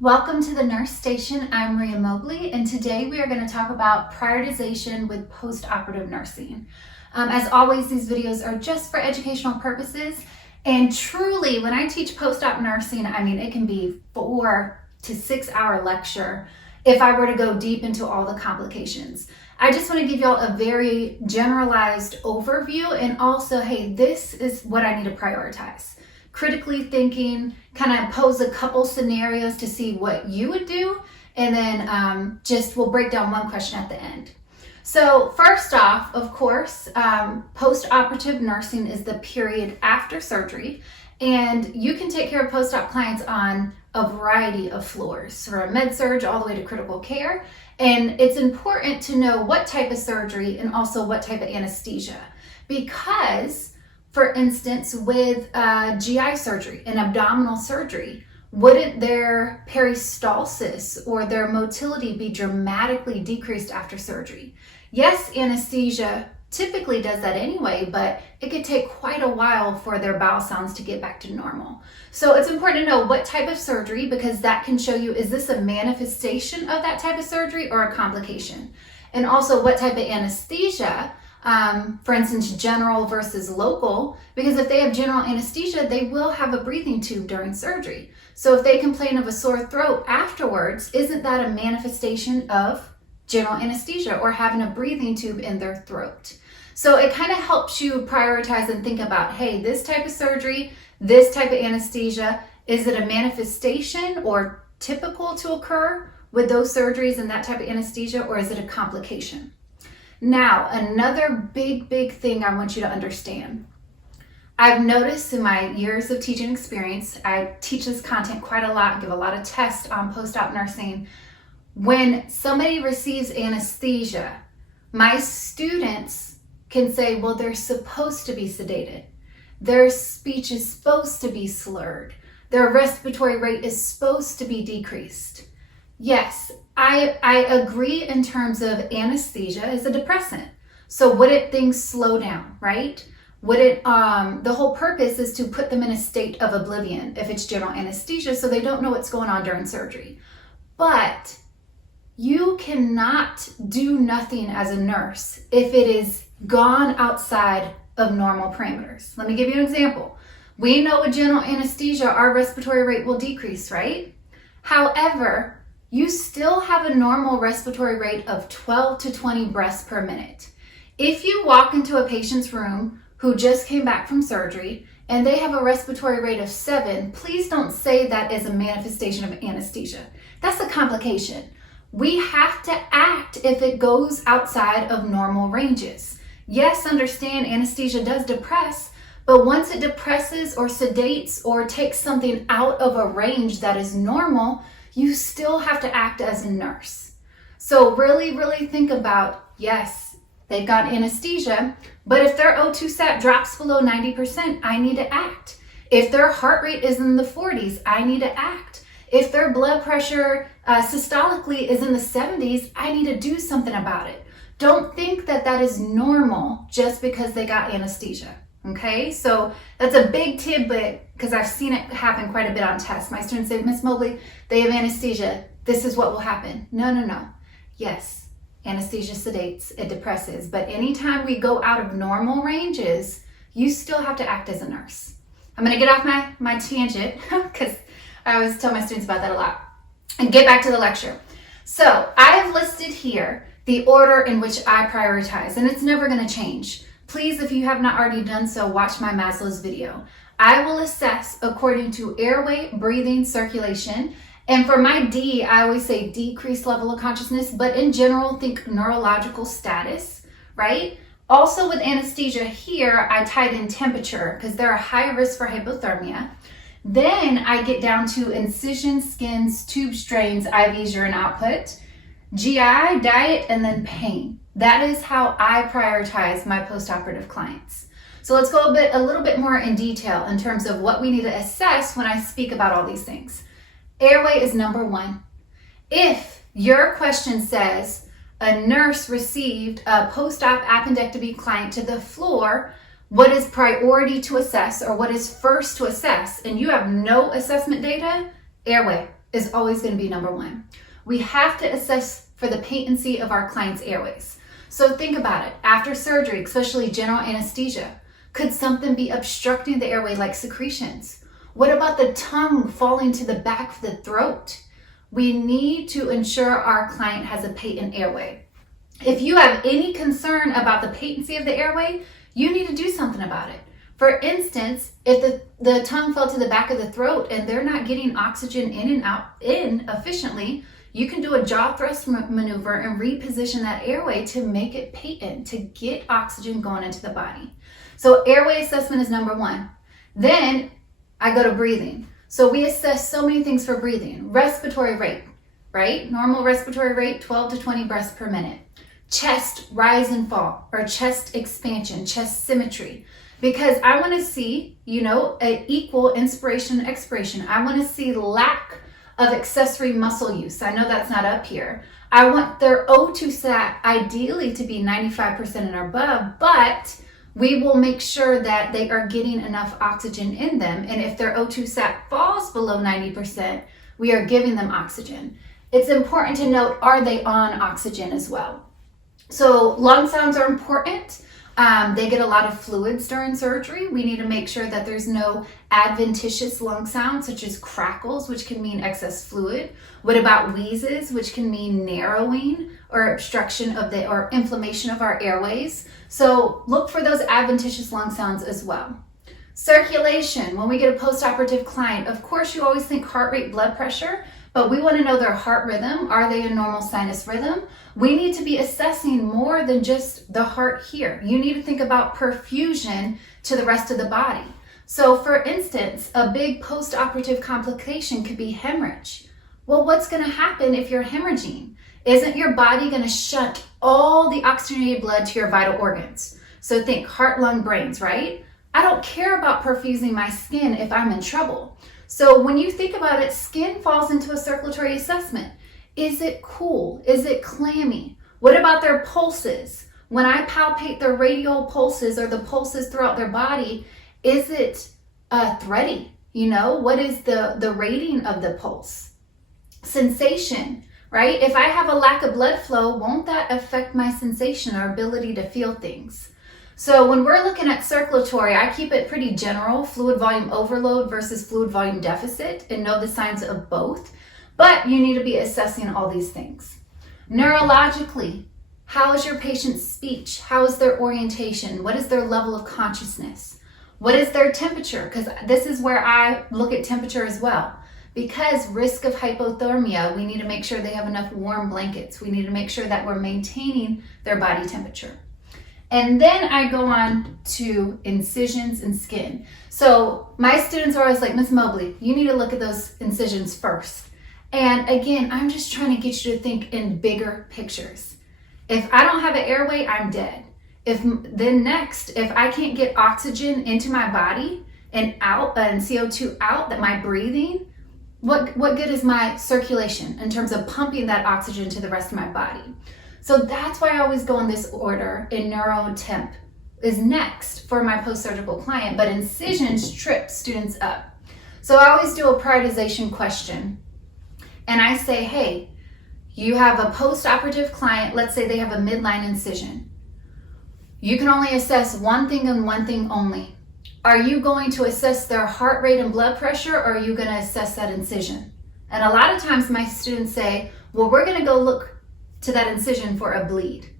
Welcome to the Nurse Station. I'm Maria Mobley, and today we are going to talk about prioritization with post-operative nursing. As always, these videos are just for educational purposes, and truly, when I teach post-op nursing, it can be 4 to 6 hour lecture if I were to go deep into all the complications. I just want to give y'all a very generalized overview, and also, hey, this is what I need to prioritize. Critically thinking, kind of pose a couple scenarios to see what you would do, and then we'll break down one question at the end. So first off, of course, post-operative nursing is the period after surgery, and you can take care of post-op clients on a variety of floors, from med-surg all the way to critical care, and it's important to know what type of surgery and also what type of anesthesia, because for instance, with GI surgery and abdominal surgery, wouldn't their peristalsis or their motility be dramatically decreased after surgery? Yes, anesthesia typically does that anyway, but it could take quite a while for their bowel sounds to get back to normal. So it's important to know what type of surgery, because that can show you, is this a manifestation of that type of surgery or a complication? And also what type of anesthesia, for instance, general versus local, because if they have general anesthesia, they will have a breathing tube during surgery. So if they complain of a sore throat afterwards, isn't that a manifestation of general anesthesia or having a breathing tube in their throat? So it kind of helps you prioritize and think about, hey, this type of surgery, this type of anesthesia, is it a manifestation or typical to occur with those surgeries and that type of anesthesia, or is it a complication? Now, another big thing I want you to understand. I've noticed in my years of teaching experience, I teach this content quite a lot, give a lot of tests on post-op nursing. When somebody receives anesthesia, my students can say, well, they're supposed to be sedated. Their speech is supposed to be slurred. Their respiratory rate is supposed to be decreased. Yes, I agree in terms of anesthesia is a depressant. So wouldn't things slow down, right? Wouldn't, the whole purpose is to put them in a state of oblivion if it's general anesthesia, so they don't know what's going on during surgery. But you cannot do nothing as a nurse if it is gone outside of normal parameters. Let me give you an example. We know with general anesthesia, our respiratory rate will decrease, right? However, you still have a normal respiratory rate of 12 to 20 breaths per minute. If you walk into a patient's room who just came back from surgery and they have a respiratory rate of 7, please don't say that is a manifestation of anesthesia. That's a complication. We have to act if it goes outside of normal ranges. Yes, understand anesthesia does depress, but once it depresses or sedates or takes something out of a range that is normal, you still have to act as a nurse. So really think about, yes, they've got anesthesia, but if their O2 sat drops below 90%, I need to act. If their heart rate is in the 40s, I need to act. If their blood pressure systolically is in the 70s, I need to do something about it. Don't think that that is normal just because they got anesthesia. Okay, so that's a big tidbit because I've seen it happen quite a bit on tests. My students say, Miss Mobley, they have anesthesia. This is what will happen. No. Yes, anesthesia sedates, it depresses, but anytime we go out of normal ranges, you still have to act as a nurse. I'm going to get off my tangent because I always tell my students about that a lot and get back to the lecture. So I have listed here the order in which I prioritize, and it's never going to change. Please, if you have not already done so, watch my Maslow's video. I will assess according to airway, breathing, circulation. And for my D, I always say decreased level of consciousness, but in general, think neurological status, right? Also with anesthesia here, I tied in temperature because they're a high risk for hypothermia. Then I get down to incision, skins, tube strains, IVs, urine output, GI, diet, and then pain. That is how I prioritize my post-operative clients. So let's go a little bit more in detail in terms of what we need to assess when I speak about all these things. Airway is number 1. If your question says a nurse received a post-op appendectomy client to the floor, what is priority to assess or what is first to assess, and you have no assessment data, airway. is always going to be number one. We have to assess for the patency of our client's airways. So think about it. After surgery, especially general anesthesia, could something be obstructing the airway like secretions? What about the tongue falling to the back of the throat? We need to ensure our client has a patent airway. If you have any concern about the patency of the airway, you need to do something about it. For instance, if the tongue fell to the back of the throat and they're not getting oxygen in efficiently, you can do a jaw thrust maneuver and reposition that airway to make it patent, to get oxygen going into the body. So airway assessment is number one. Then I go to breathing. So we assess so many things for breathing. Respiratory rate, right? Normal respiratory rate, 12 to 20 breaths per minute. Chest rise and fall, or chest expansion, chest symmetry. Because I want to see, an equal inspiration and expiration. I want to see lack of accessory muscle use. I know that's not up here. I want their O2 sat ideally to be 95% and above, but we will make sure that they are getting enough oxygen in them. And if their O2 sat falls below 90%, we are giving them oxygen. It's important to note, are they on oxygen as well? So lung sounds are important. They get a lot of fluids during surgery. We need to make sure that there's no adventitious lung sounds, such as crackles, which can mean excess fluid. What about wheezes, which can mean narrowing or obstruction or inflammation of our airways? So look for those adventitious lung sounds as well. Circulation, when we get a post-operative client, of course you always think heart rate, blood pressure, but we want to know their heart rhythm. Are they in normal sinus rhythm? We need to be assessing more than just the heart here. You need to think about perfusion to the rest of the body. So for instance, a big post-operative complication could be hemorrhage. Well, what's going to happen if you're hemorrhaging? Isn't your body going to shunt all the oxygenated blood to your vital organs? So think heart, lung, brains, right? I don't care about perfusing my skin if I'm in trouble. So when you think about it, skin falls into a circulatory assessment. Is it cool? Is it clammy? What about their pulses? When I palpate their radial pulses or the pulses throughout their body, is it thready? What is the rating of the pulse? Sensation, right? If I have a lack of blood flow, won't that affect my sensation or ability to feel things? So when we're looking at circulatory, I keep it pretty general, fluid volume overload versus fluid volume deficit, and know the signs of both. But you need to be assessing all these things. Neurologically, how is your patient's speech? How is their orientation? What is their level of consciousness? What is their temperature? Because this is where I look at temperature as well. Because risk of hypothermia, we need to make sure they have enough warm blankets. We need to make sure that we're maintaining their body temperature. And then I go on to incisions and skin. So my students are always like, Ms. Mobley, you need to look at those incisions first. And again, I'm just trying to get you to think in bigger pictures. If I don't have an airway, I'm dead. If I can't get oxygen into my body and out and CO2 out, that my breathing, what good is my circulation in terms of pumping that oxygen to the rest of my body? So that's why I always go in this order. In neuro, temp is next for my post-surgical client, but incisions trip students up. So I always do a prioritization question. And I say, hey, you have a post-operative client, let's say they have a midline incision. You can only assess one thing and one thing only. Are you going to assess their heart rate and blood pressure, or are you going to assess that incision? And a lot of times my students say, well, we're going to go look to that incision for a bleed.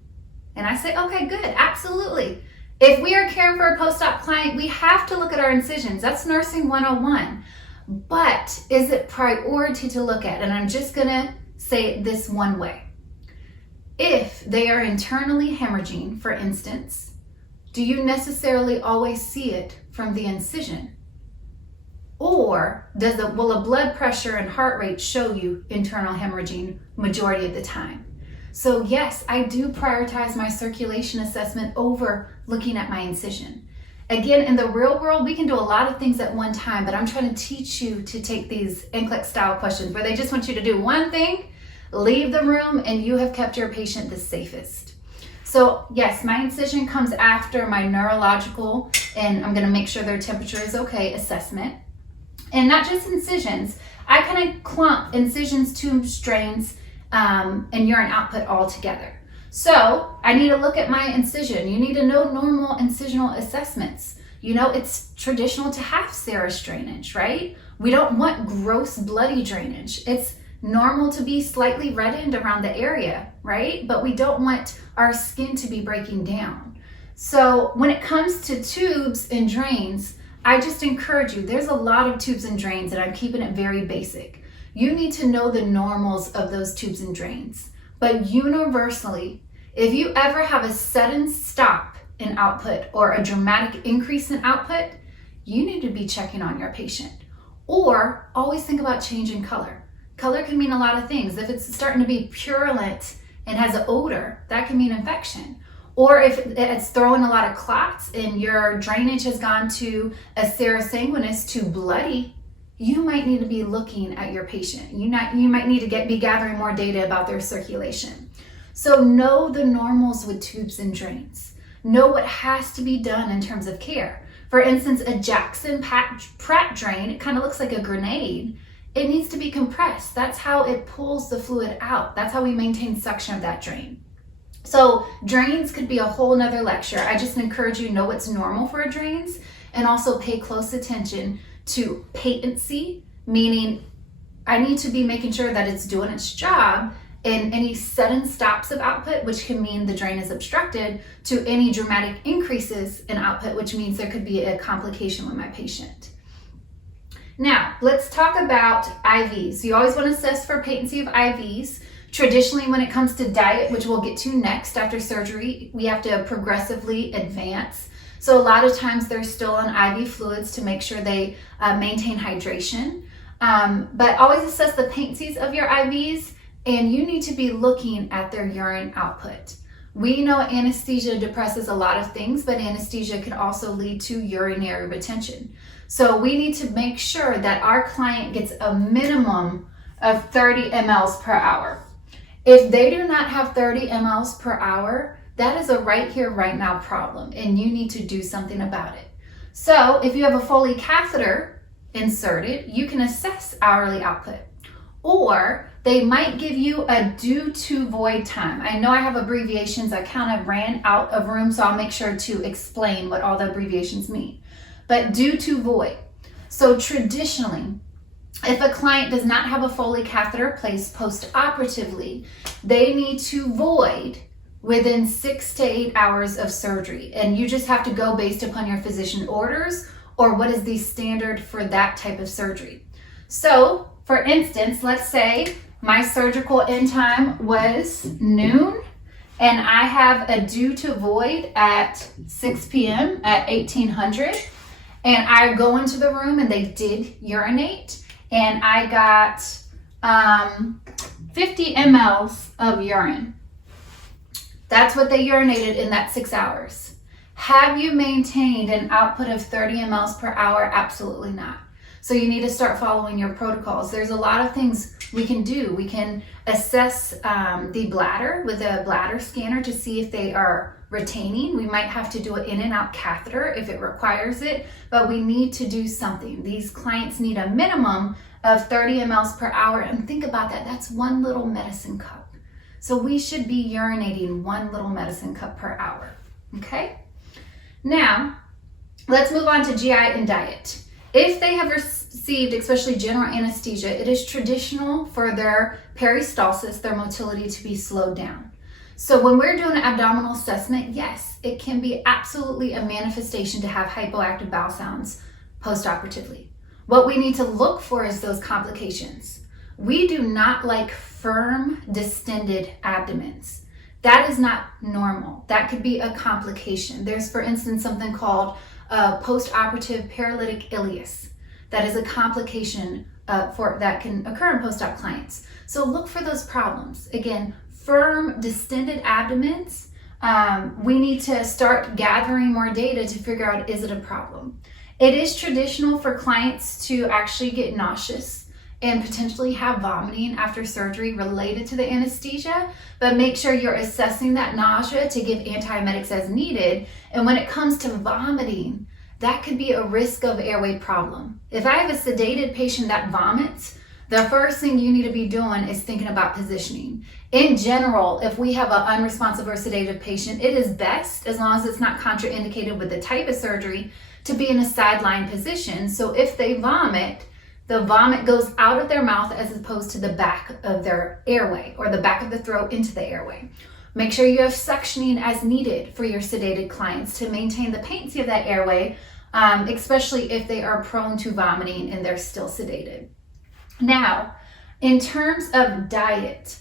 And I say, okay, good, absolutely. If we are caring for a post-op client, we have to look at our incisions. That's nursing 101. But is it priority to look at? And I'm just gonna say it this one way. If they are internally hemorrhaging, for instance, do you necessarily always see it from the incision? Or will a blood pressure and heart rate show you internal hemorrhaging majority of the time? So yes, I do prioritize my circulation assessment over looking at my incision. Again, in the real world, we can do a lot of things at one time, but I'm trying to teach you to take these NCLEX style questions where they just want you to do one thing, leave the room, and you have kept your patient the safest. So yes, my incision comes after my neurological, and I'm gonna make sure their temperature is okay, assessment. And not just incisions, I kind of clump incisions, tubes, drains, and urine output all together. So I need to look at my incision. You need to know normal incisional assessments. You know, it's traditional to have serous drainage, right? We don't want gross bloody drainage. It's normal to be slightly reddened around the area, right? But we don't want our skin to be breaking down. So when it comes to tubes and drains, I just encourage you, there's a lot of tubes and drains, and I'm keeping it very basic. You need to know the normals of those tubes and drains. But universally, if you ever have a sudden stop in output or a dramatic increase in output, you need to be checking on your patient. Or always think about changing color. Color can mean a lot of things. If it's starting to be purulent and has an odor, that can mean infection. Or if it's throwing a lot of clots and your drainage has gone to a serosanguinous to bloody, you might need to be looking at your patient. You might need to be gathering more data about their circulation. So know the normals with tubes and drains. Know what has to be done in terms of care. For instance, a Jackson Pratt drain, it kind of looks like a grenade. It needs to be compressed. That's how it pulls the fluid out. That's how we maintain suction of that drain. So drains could be a whole nother lecture. I just encourage you to know what's normal for drains and also pay close attention to patency, meaning I need to be making sure that it's doing its job, and any sudden stops of output, which can mean the drain is obstructed, to any dramatic increases in output, which means there could be a complication with my patient. Now, let's talk about IVs. You always want to assess for patency of IVs. Traditionally, when it comes to diet, which we'll get to next after surgery, we have to progressively advance. So a lot of times they're still on IV fluids to make sure they maintain hydration. But always assess the patencies of your IVs, and you need to be looking at their urine output. We know anesthesia depresses a lot of things, but anesthesia can also lead to urinary retention. So we need to make sure that our client gets a minimum of 30 mLs per hour. If they do not have 30 mLs per hour, that is a right here, right now problem, and you need to do something about it. So if you have a Foley catheter inserted, you can assess hourly output. Or they might give you a due to void time. I know I have abbreviations. I kind of ran out of room, so I'll make sure to explain what all the abbreviations mean. But due to void. So traditionally, if a client does not have a Foley catheter placed post-operatively, they need to void within 6 to 8 hours of surgery. And you just have to go based upon your physician orders or what is the standard for that type of surgery. So, for instance, let's say my surgical end time was noon and I have a due to void at 6 p.m. at 1800, and I go into the room and they did urinate, and I got 50 mLs of urine. That's what they urinated in that 6 hours. Have you maintained an output of 30 mLs per hour? Absolutely not. So you need to start following your protocols. There's a lot of things we can do. We can assess the bladder with a bladder scanner to see if they are retaining. We might have to do an in and out catheter if it requires it, but we need to do something. These clients need a minimum of 30 mLs per hour, and think about that. That's one little medicine cup. So we should be urinating one little medicine cup per hour, okay? Now, let's move on to GI and diet. If they have received, especially general anesthesia, it is traditional for their peristalsis, their motility, to be slowed down. So when we're doing an abdominal assessment, yes, it can be absolutely a manifestation to have hypoactive bowel sounds post-operatively. What we need to look for is those complications. We do not like firm, distended abdomens. That is not normal. That could be a complication. There's, for instance, something called post-operative paralytic ileus. That is a complication that can occur in post-op clients. So look for those problems. Again, firm, distended abdomens. We need to start gathering more data to figure out, is it a problem? It is traditional for clients to actually get nauseous and potentially have vomiting after surgery related to the anesthesia, but make sure you're assessing that nausea to give antiemetics as needed. And when it comes to vomiting, that could be a risk of airway problem. If I have a sedated patient that vomits, the first thing you need to be doing is thinking about positioning. In general, if we have an unresponsive or sedated patient, it is best, as long as it's not contraindicated with the type of surgery, to be in a sideline position. So if they vomit, the vomit goes out of their mouth as opposed to the back of their airway or the back of the throat into the airway. Make sure you have suctioning as needed for your sedated clients to maintain the patency of that airway, especially if they are prone to vomiting and they're still sedated. Now, in terms of diet,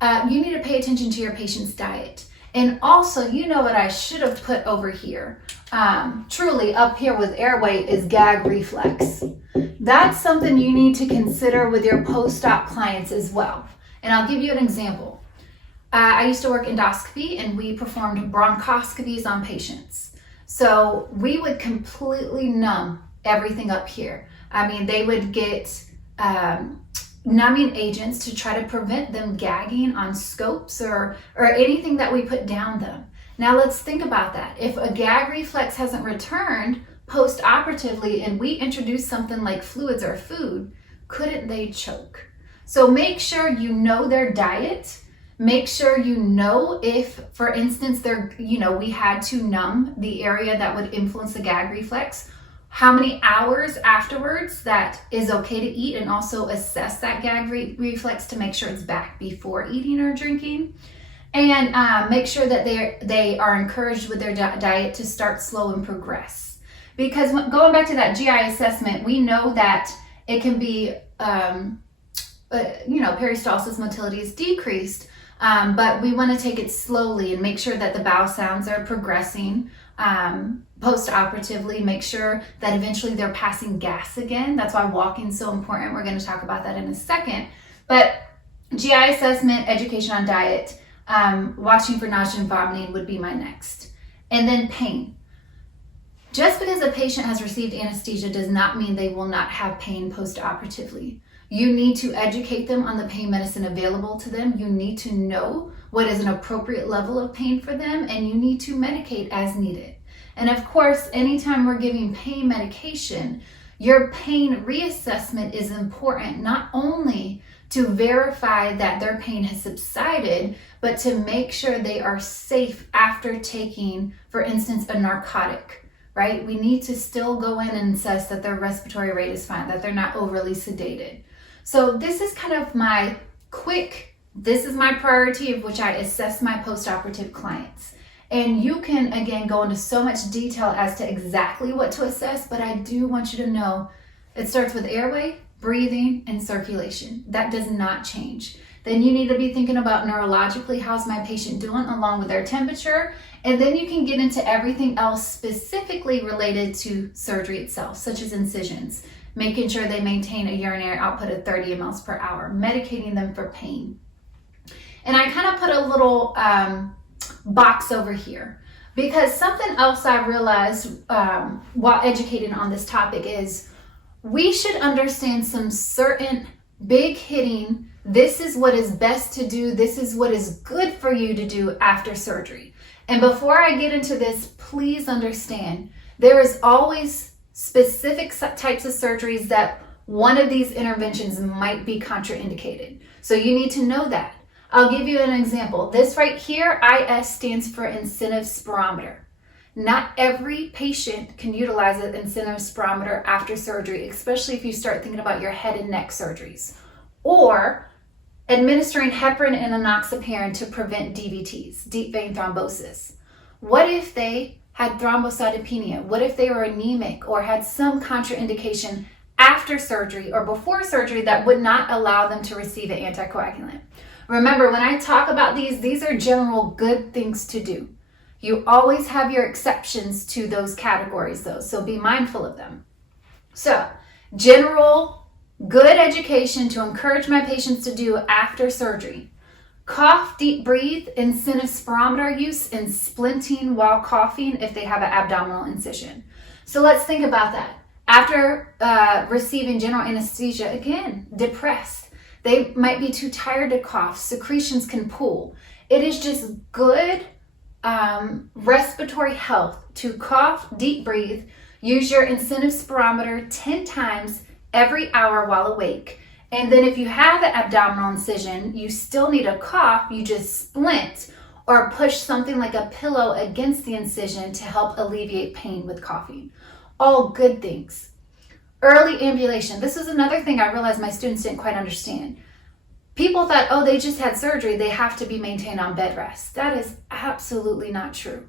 you need to pay attention to your patient's diet. And also, you know what I should have put over here, truly up here with airway, is gag reflex. That's something you need to consider with your post-op clients as well. And I'll give you an example. I used to work endoscopy and we performed bronchoscopies on patients. So we would completely numb everything up here. I mean, they would get numbing agents to try to prevent them gagging on scopes or anything that we put down them. Now let's think about that. If a gag reflex hasn't returned post-operatively and we introduce something like fluids or food, couldn't they choke? So make sure you know their diet. Make sure you know if, for instance, we had to numb the area that would influence the gag reflex, how many hours afterwards that is okay to eat, and also assess that gag reflex to make sure it's back before eating or drinking. And make sure that they are encouraged with their diet to start slow and progress. Because going back to that GI assessment, we know that it can be, peristalsis motility is decreased, but we want to take it slowly and make sure that the bowel sounds are progressing post-operatively. Make sure that eventually they're passing gas again. That's why walking is so important. We're going to talk about that in a second. But GI assessment, education on diet, watching for nausea and vomiting would be my next. And then pain. Just because a patient has received anesthesia does not mean they will not have pain post-operatively. You need to educate them on the pain medicine available to them. You need to know what is an appropriate level of pain for them, and you need to medicate as needed. And of course, anytime we're giving pain medication, your pain reassessment is important, not only to verify that their pain has subsided, but to make sure they are safe after taking, for instance, a narcotic. Right? We need to still go in and assess that their respiratory rate is fine, that they're not overly sedated. So this is kind of my this is my priority of which I assess my post-operative clients. And you can, again, go into so much detail as to exactly what to assess, but I do want you to know it starts with airway, breathing, and circulation. That does not change. Then you need to be thinking about neurologically, how's my patient doing, along with their temperature. And then you can get into everything else specifically related to surgery itself, such as incisions, making sure they maintain a urinary output of 30 mLs per hour, medicating them for pain. And I kind of put a little box over here because something else I realized while educating on this topic is we should understand some certain big hitting, this is what is best to do, this is what is good for you to do after surgery. And before I get into this, please understand there is always specific types of surgeries that one of these interventions might be contraindicated. So you need to know that. I'll give you an example. This right here, IS stands for incentive spirometer. Not every patient can utilize an incentive spirometer after surgery, especially if you start thinking about your head and neck surgeries. Or administering heparin and enoxaparin to prevent DVTs, deep vein thrombosis. What if they had thrombocytopenia? What if they were anemic or had some contraindication after surgery or before surgery that would not allow them to receive an anticoagulant? Remember, when I talk about these are general good things to do. You always have your exceptions to those categories though, so be mindful of them. So, general good education to encourage my patients to do after surgery. Cough, deep breathe, incentive spirometer use, and splinting while coughing if they have an abdominal incision. So let's think about that. After receiving general anesthesia, again, depressed. They might be too tired to cough. Secretions can pool. It is just good respiratory health to cough, deep breathe, use your incentive spirometer 10 times every hour while awake, And then if you have an abdominal incision, you still need a cough, you just splint or push something like a pillow against the incision to help alleviate pain with coughing. All good things. Early ambulation. This is another thing I realized my students didn't quite understand. People thought, oh, they just had surgery, they have to be maintained on bed rest. That is absolutely not true.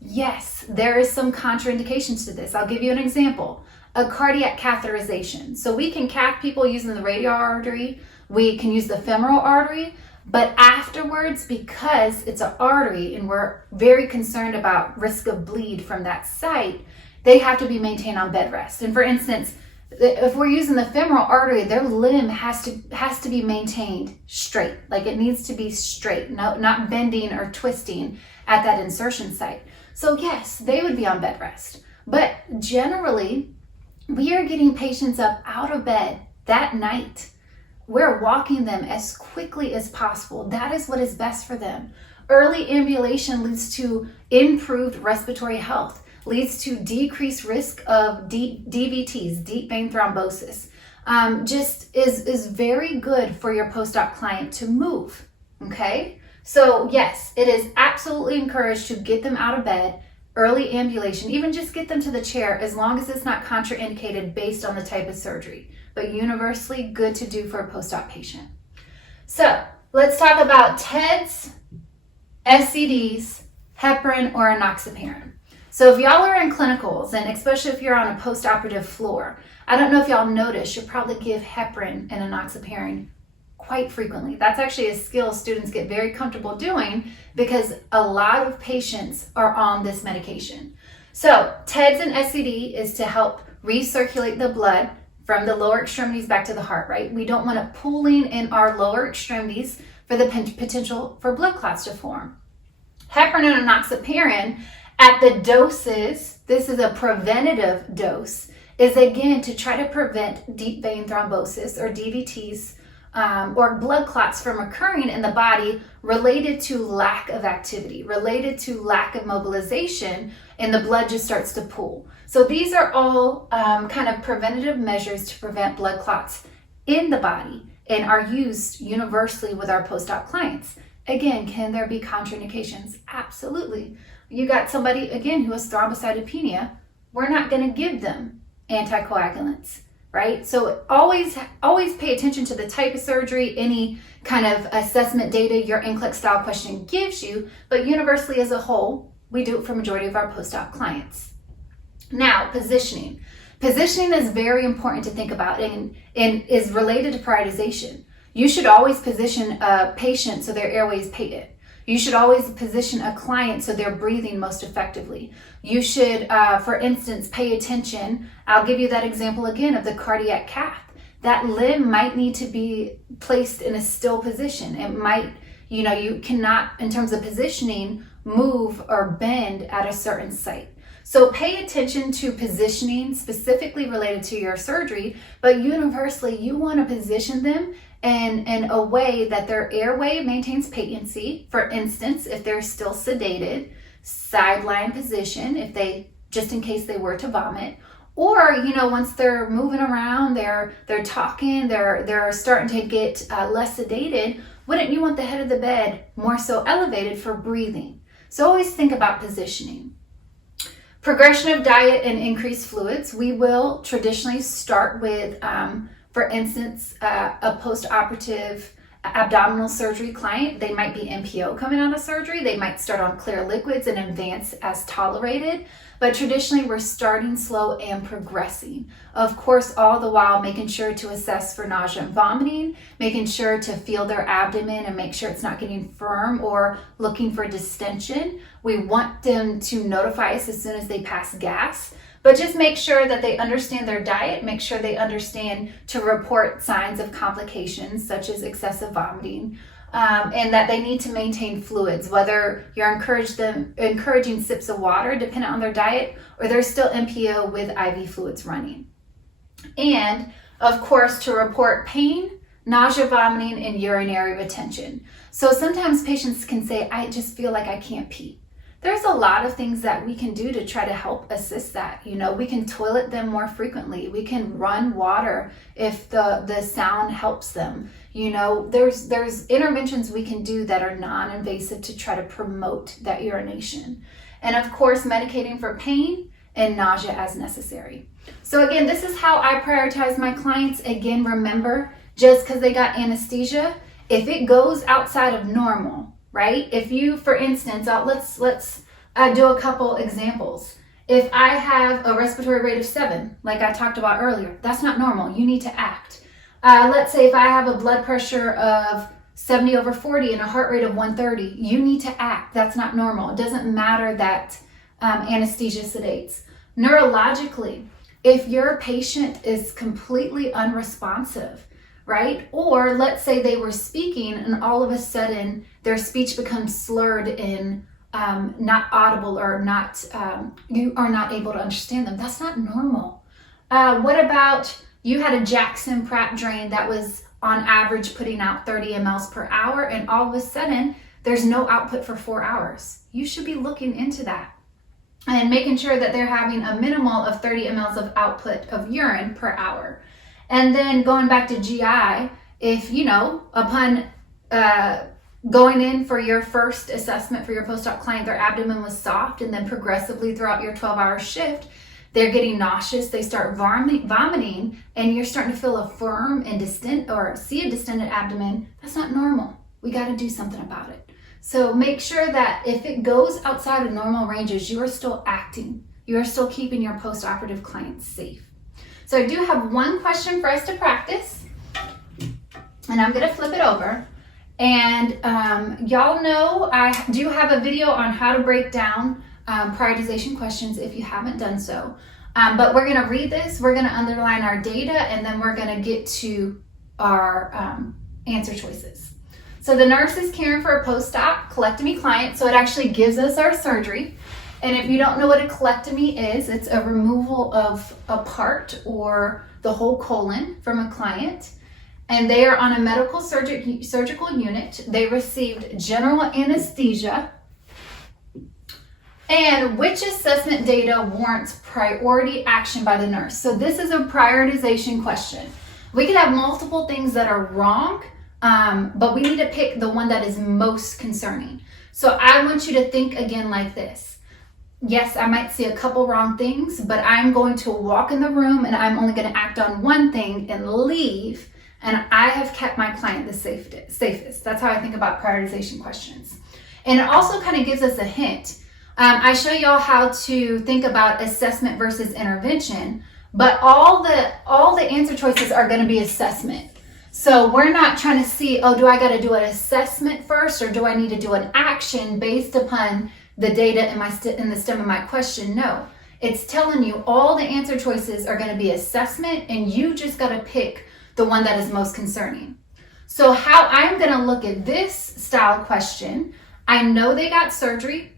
Yes, there is some contraindications to this. I'll give you an example. A cardiac catheterization. So we can cath people using the radial artery, we can use the femoral artery, but afterwards, because it's an artery and we're very concerned about risk of bleed from that site, they have to be maintained on bed rest. And for instance, if we're using the femoral artery, their limb has to be maintained straight. Like it needs to be straight, not bending or twisting at that insertion site. So yes, they would be on bed rest. But generally, we are getting patients up out of bed that night. We're walking them as quickly as possible. That is what is best for them. Early ambulation leads to improved respiratory health, leads to decreased risk of DVTs, deep vein thrombosis. Just is very good for your post-op client to move, okay? So yes, it is absolutely encouraged to get them out of bed, early ambulation, even just get them to the chair as long as it's not contraindicated based on the type of surgery, but universally good to do for a post-op patient. So let's talk about TEDs, SCDs, heparin, or enoxaparin. So if y'all are in clinicals, and especially if you're on a post-operative floor, I don't know if y'all notice, you'll probably give heparin and enoxaparin quite frequently. That's actually a skill students get very comfortable doing because a lot of patients are on this medication. So TEDs and SCD is to help recirculate the blood from the lower extremities back to the heart, right? We don't want it pooling in our lower extremities for the potential for blood clots to form. Heparin and enoxaparin at the doses, this is a preventative dose, is again to try to prevent deep vein thrombosis or DVTs or blood clots from occurring in the body related to lack of activity, related to lack of mobilization, and the blood just starts to pool. So these are all kind of preventative measures to prevent blood clots in the body and are used universally with our post-op clients. Again, can there be contraindications? Absolutely. You got somebody, again, who has thrombocytopenia, we're not going to give them anticoagulants, right? So always pay attention to the type of surgery, any kind of assessment data your NCLEX style question gives you, but universally as a whole, we do it for majority of our post-op clients. Now, positioning. Positioning is very important to think about and is related to prioritization. You should always position a patient so their airway is patent. You should always position a client so they're breathing most effectively. You should, for instance, pay attention. I'll give you that example again of the cardiac cath. That limb might need to be placed in a still position. It might, you cannot, in terms of positioning, move or bend at a certain site. So pay attention to positioning specifically related to your surgery, but universally you want to position them in a way that their airway maintains patency. For instance, if they're still sedated, sideline position, if they, just in case they were to vomit, or once they're moving around, they're talking, they're starting to get less sedated, wouldn't you want the head of the bed more so elevated for breathing? So always think about positioning. Progression of diet and increased fluids. We will traditionally start with, for instance, a post-operative abdominal surgery client. They might be NPO coming out of surgery. They might start on clear liquids and advance as tolerated. But traditionally, we're starting slow and progressing. Of course, all the while making sure to assess for nausea and vomiting, making sure to feel their abdomen and make sure it's not getting firm or looking for distension. We want them to notify us as soon as they pass gas. But just make sure that they understand their diet, make sure they understand to report signs of complications such as excessive vomiting, and that they need to maintain fluids, whether you're encouraging sips of water dependent on their diet, or they're still NPO with IV fluids running. And of course, to report pain, nausea, vomiting, and urinary retention. So sometimes patients can say, I just feel like I can't pee. There's a lot of things that we can do to try to help assist that. You know, we can toilet them more frequently. We can run water if the sound helps them. You know, there's interventions we can do that are non-invasive to try to promote that urination. And of course, medicating for pain and nausea as necessary. So again, this is how I prioritize my clients. Again, remember, just because they got anesthesia, if it goes outside of normal, right? If you, for instance, let's do a couple examples. If I have a respiratory rate of 7, like I talked about earlier, that's not normal. You need to act. Let's say if I have a blood pressure of 70/40 and a heart rate of 130, you need to act. That's not normal. It doesn't matter that anesthesia sedates. Neurologically, if your patient is completely unresponsive, right? Or let's say they were speaking and all of a sudden their speech becomes slurred and not audible, or not you are not able to understand them. That's not normal. What about you had a Jackson Pratt drain that was on average putting out 30 mLs per hour, and all of a sudden there's no output for 4 hours? You should be looking into that and making sure that they're having a minimal of 30 mLs of output of urine per hour. And then going back to GI, if, you know, upon going in for your first assessment for your post-op client, their abdomen was soft, and then progressively throughout your 12-hour shift, they're getting nauseous, they start vomiting, and you're starting to feel a firm and see a distended abdomen, that's not normal. We got to do something about it. So make sure that if it goes outside of normal ranges, you are still acting. You are still keeping your post-operative clients safe. So I do have one question for us to practice, and I'm going to flip it over. And y'all know I do have a video on how to break down prioritization questions if you haven't done so. But we're going to read this, we're going to underline our data, and then we're going to get to our answer choices. So the nurse is caring for a post-op colectomy client, so it actually gives us our surgery. And if you don't know what a colectomy is, it's a removal of a part or the whole colon from a client. And they are on a medical surgical unit. They received general anesthesia. And which assessment data warrants priority action by the nurse? So this is a prioritization question. We could have multiple things that are wrong, but we need to pick the one that is most concerning. So I want you to think again like this. Yes, I might see a couple wrong things, but I'm going to walk in the room and I'm only going to act on one thing and leave, and I have kept my client the safest. That's how I think about prioritization questions. And it also kind of gives us a hint. I show y'all how to think about assessment versus intervention, but all the answer choices are going to be assessment. So we're not trying to see, oh, do I got to do an assessment first, or do I need to do an action based upon the data in the stem of my question? No, it's telling you all the answer choices are going to be assessment, and you just got to pick the one that is most concerning. So how I'm going to look at this style question, I know they got surgery,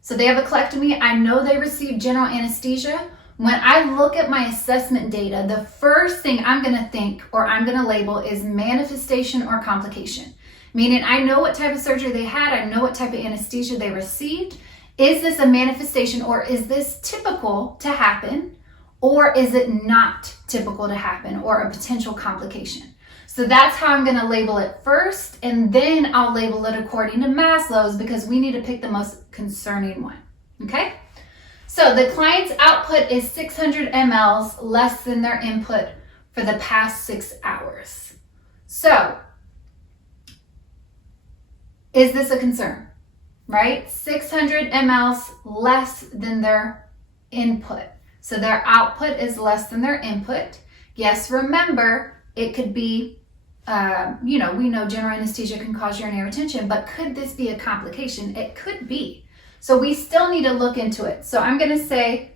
so they have a colectomy. I know they received general anesthesia. When I look at my assessment data, the first thing I'm going to think, or I'm going to label, is manifestation or complication. Meaning I know what type of surgery they had, I know what type of anesthesia they received. Is this a manifestation, or is this typical to happen, or is it not typical to happen, or a potential complication? So that's how I'm going to label it first, and then I'll label it according to Maslow's, because we need to pick the most concerning one. Okay? So the client's output is 600 mLs less than their input for the past 6 hours. So is this a concern, right? 600 mLs less than their input. So their output is less than their input. Yes, remember, it could be, we know general anesthesia can cause urinary retention, but could this be a complication? It could be. So we still need to look into it. So I'm going to say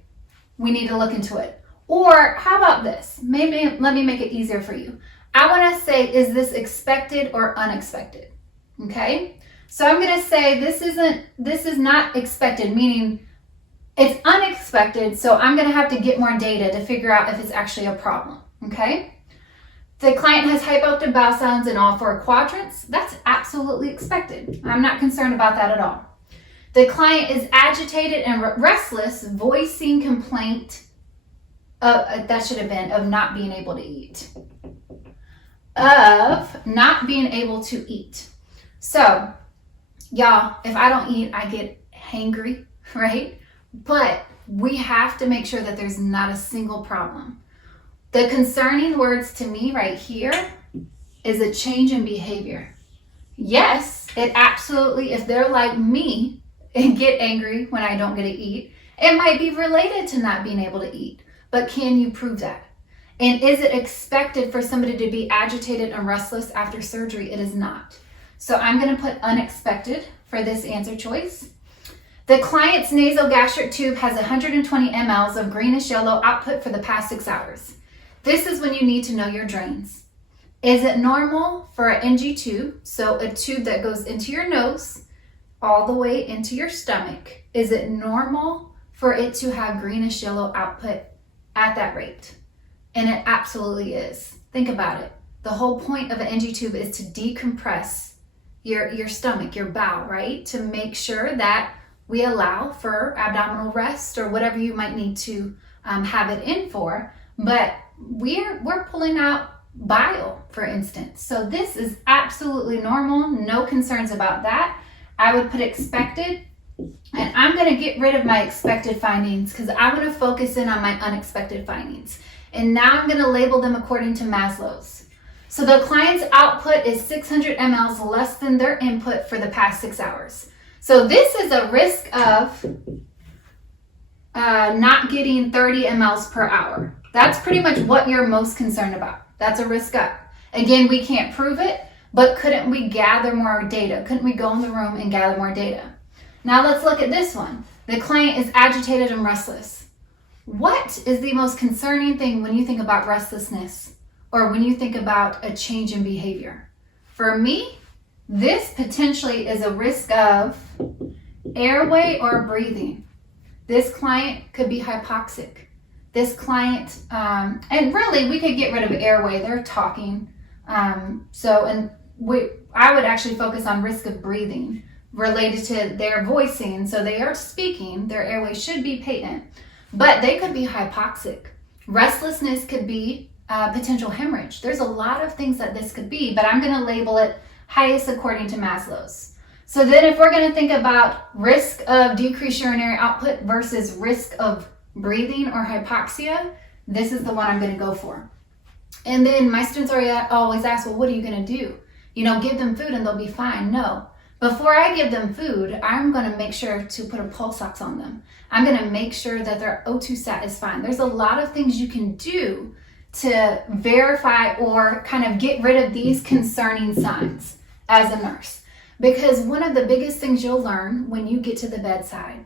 we need to look into it. Or how about this? Maybe let me make it easier for you. I want to say, is this expected or unexpected? Okay? So I'm going to say this is not expected, meaning it's unexpected. So I'm going to have to get more data to figure out if it's actually a problem. Okay? The client has hypoactive bowel sounds in all 4 quadrants. That's absolutely expected. I'm not concerned about that at all. The client is agitated and restless, voicing complaint that should have been of not being able to eat. Of not being able to eat. So, y'all, if I don't eat, I get hangry, right? But we have to make sure that there's not a single problem. The concerning words to me right here is a change in behavior. Yes, it absolutely, if they're like me and get angry when I don't get to eat, it might be related to not being able to eat. But can you prove that? And is it expected for somebody to be agitated and restless after surgery? It is not. So I'm going to put unexpected for this answer choice. The client's nasogastric tube has 120 mLs of greenish yellow output for the past 6 hours. This is when you need to know your drains. Is it normal for an NG tube, so a tube that goes into your nose all the way into your stomach, is it normal for it to have greenish yellow output at that rate? And it absolutely is. Think about it. The whole point of an NG tube is to decompress your stomach, your bowel, right? To make sure that we allow for abdominal rest or whatever you might need to have it in for. But we're pulling out bile, for instance. So this is absolutely normal. No concerns about that. I would put expected. And I'm going to get rid of my expected findings because I want to focus in on my unexpected findings. And now I'm going to label them according to Maslow's. So the client's output is 600 mLs less than their input for the past 6 hours. So this is a risk of not getting 30 mLs per hour. That's pretty much what you're most concerned about. That's a risk up. Again, we can't prove it, but couldn't we gather more data? Couldn't we go in the room and gather more data? Now let's look at this one. The client is agitated and restless. What is the most concerning thing when you think about restlessness or when you think about a change in behavior? For me, this potentially is a risk of airway or breathing. This client could be hypoxic. This client, and really we could get rid of airway, they're talking. I would actually focus on risk of breathing related to their voicing. So they are speaking, their airway should be patent, but they could be hypoxic. Restlessness could be potential hemorrhage. There's a lot of things that this could be, but I'm going to label it highest according to Maslow's. So then if we're going to think about risk of decreased urinary output versus risk of breathing or hypoxia, this is the one I'm going to go for. And then my students always ask, well, what are you going to do? Give them food and they'll be fine. No. Before I give them food, I'm going to make sure to put a pulse ox on them. I'm going to make sure that their O2 sat is fine. There's a lot of things you can do to verify or kind of get rid of these concerning signs as a nurse. Because one of the biggest things you'll learn when you get to the bedside,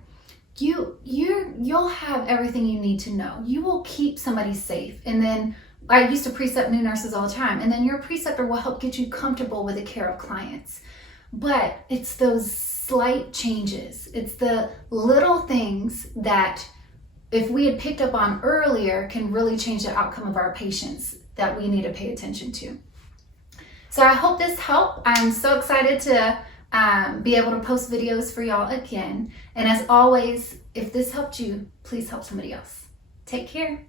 you'll have everything you need to know. You will keep somebody safe. And then I used to precept new nurses all the time. And then your preceptor will help get you comfortable with the care of clients. But it's those slight changes. It's the little things that if we had picked up on earlier can really change the outcome of our patients that we need to pay attention to. So I hope this helped. I'm so excited to be able to post videos for y'all again. And as always, if this helped you, please help somebody else. Take care.